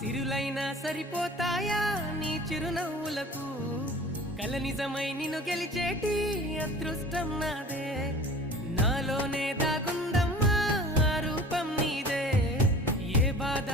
సిరులైనా సరిపోతాయా నీ చిరునవ్వులకు కల నిజమై నిన్ను గెలిచేటి అదృష్టం నాదే నాలోనే దాగుందమ్మా ఆ రూపం నీదే ఏ బాధ